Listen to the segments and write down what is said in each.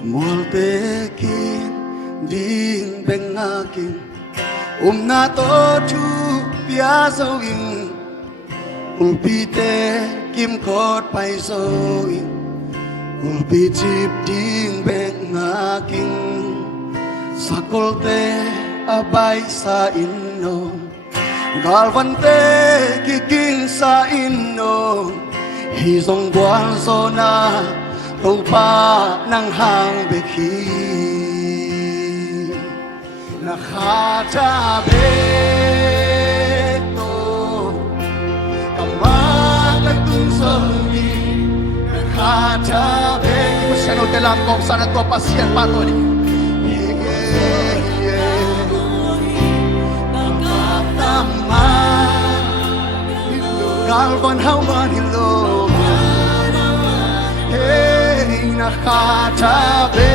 Moltekin ding bengakin na to chu piasoing ulpite kim kot pai soing ulpitip ding bengakin sakolte abay sa inno galvante kiking sa inno hisong buwan so na tàu pa nang hang bekhi na kha cha be to kama ka tung song di na kha cha be pasyan telam kong sana to pasyan pato ni galvan how man hello nakatabi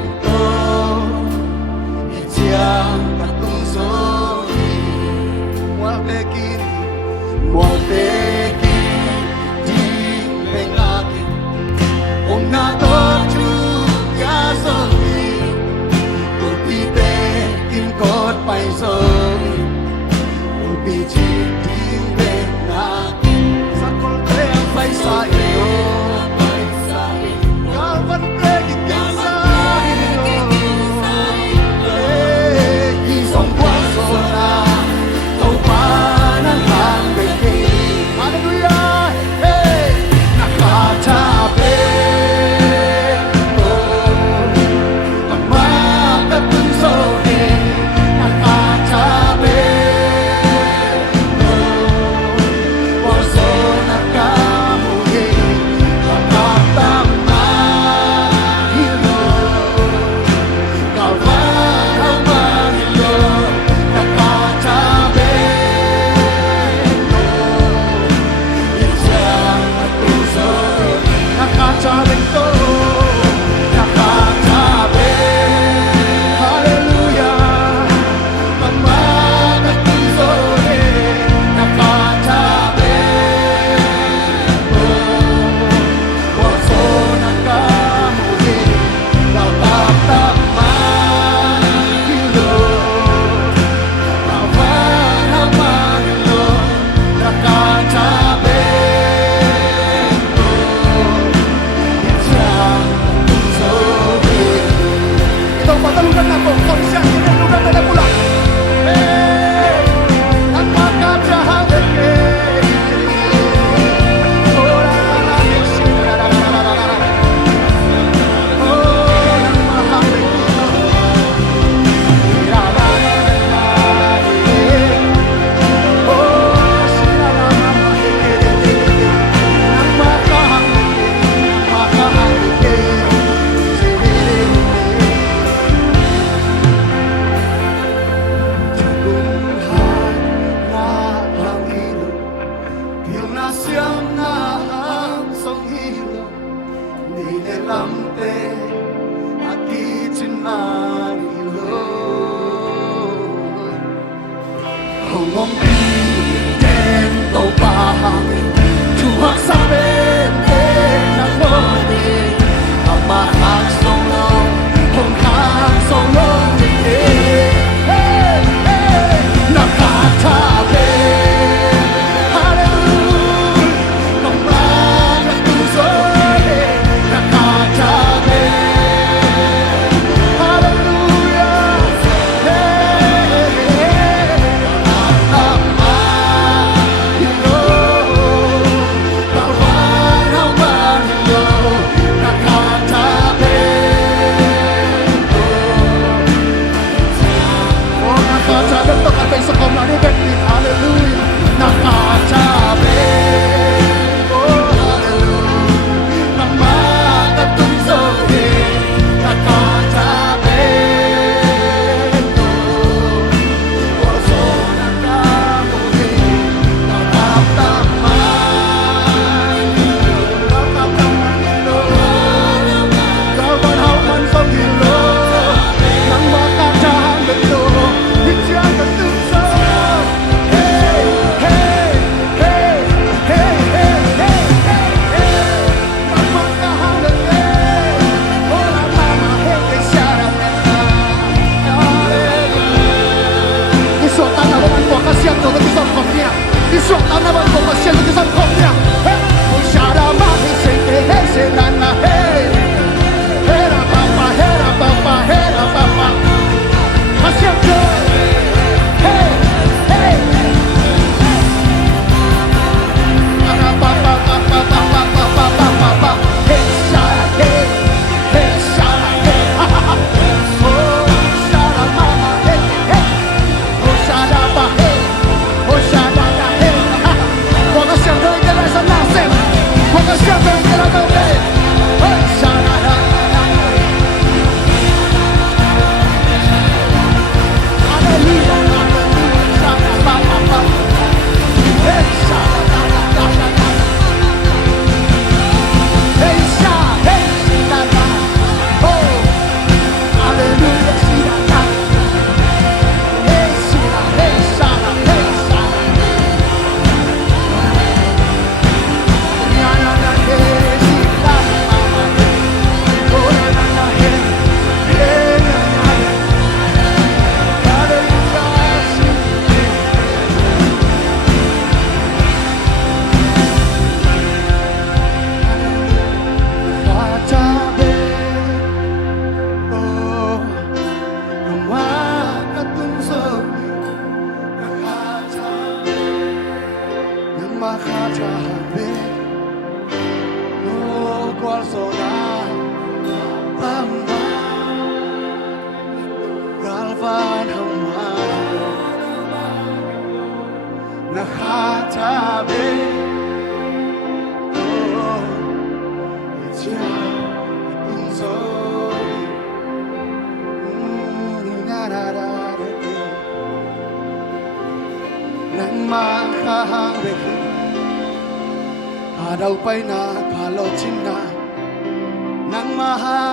ito itiyang katungsoy Waltekin di pengakin nato yasoy ulpite inkot paisoy ulpiti ding pengakin sakolte ang paisayo Oh Siya ipunsoy narararating Nang makahangin Araw pa'y nakalotin na Nang mahal